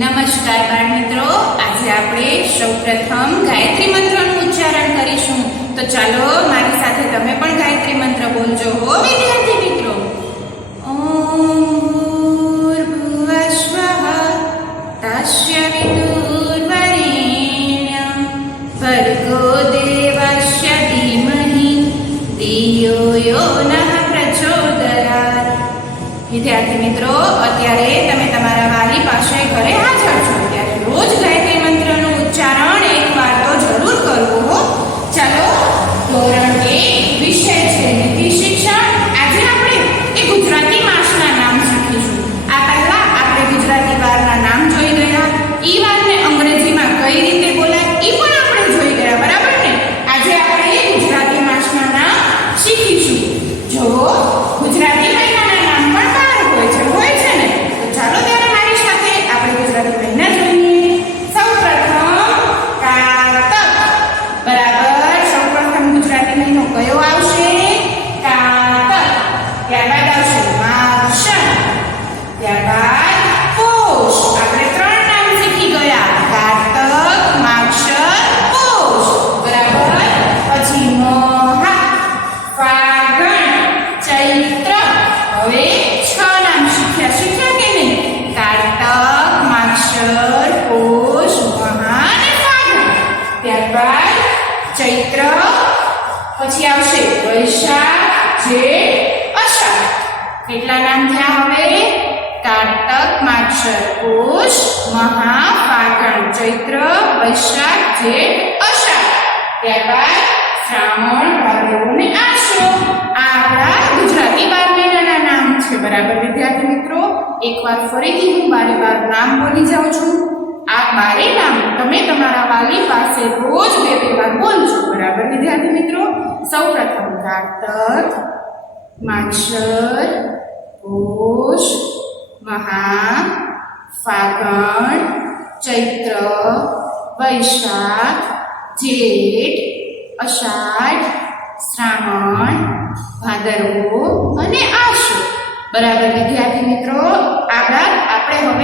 નમસ્કાર બાળ મિત્રો, આજે આપણે સૌપ્રથમ ગાયત્રી મંત્રનું ઉચ્ચારણ કરીશું. તો ચાલો મારી સાથે તમે પણ ગાયત્રી મંત્ર બોલજો હો વિદ્યાર્થી મિત્રો. ઓમ ભૂર્ભુવસ્વઃ તસ્ય વિતુર્વરેણ્યં ભર્ગો દેવસ્ય ધીમહિ ધિયો યો નઃ પ્રચોદયાત. વિદ્યાર્થી મિત્રો, અત્યારે તમે તમારા વાલી પાસે ઘરે હાજર છો ત્યારે રોજ ગાયત્રી મંત્રનું ઉચ્ચારણ એકવાર તો જરૂર કરવું હો. ચાલો, ધોરણ 1 વિષય છે નીતિ શિક્ષણ. આજે આપણે એ ગુજરાતી માસના નામ શીખીશું. આ પહેલા આપણે ગુજરાતી વારના નામ જોઈ ગયા. ઈ વારને અંગ્રેજીમાં કઈ રીતે બોલાય ઈ પણ આપણે જોઈ ગયા, બરાબર ને? આજે આપણે ગુજરાતી માસના નામ શીખીશું. જો ગુજરાતી મહિનાના નામ પણ હોય છે ને, તો ચાલો ત્યારે મારી સાથે આપણે ગુજરાતી મહિના જોઈએ. સૌપ્રથમ કારતક. બરાબર, સૌપ્રથમ ગુજરાતી મહિનો કયો આવશે? કારતક. ત્યારબાદ આવશે માગશર. ત્યારબાદ પોષ. આપણે 3 નામ શીખી ગયા: કારતક, માગશર, પોષ. બરાબર. પછી મહા, ફાગણ, ચૈત્ર. હવે 6 નામ શીખ્યા કે નહીં? કારતક, માગશર, પોષ, મહા અને ફાગણ. ત્યારબાદ ચૈત્ર, પછી આવશે વૈશાખ, જેઠ, અષાઢ. કેટલા નામ થયા હવે? કારતક, માગશર, પોષ, મહા, ફાગણ, ચૈત્ર, વૈશાખ, જેઠ, અષાઢ. ત્યારબાદ શ્રાવણ, ભાદરવો અને આસો. આ આપણા ગુજરાતી 12 મહિનાના નામ છે. બરાબર વિદ્યાર્થી મિત્રો, એકવાર ફરીથી હું બારે-બાર નામ બોલી જાઉં છું. આ 12 નામ તમે તમારા વાલી પાસે રોજ 2-2 વાર બોલજો. બરાબર વિદ્યાર્થી મિત્રો. સૌપ્રથમ કારતક, માગશર, પોષ, મહા, ફાગણ, ચૈત્ર, વૈશાખ, જેઠ, અષાઢ, શ્રાવણ, ભાદરવો અને આસો. બરાબર વિદ્યાર્થી મિત્રો, આગળ આપણે હવે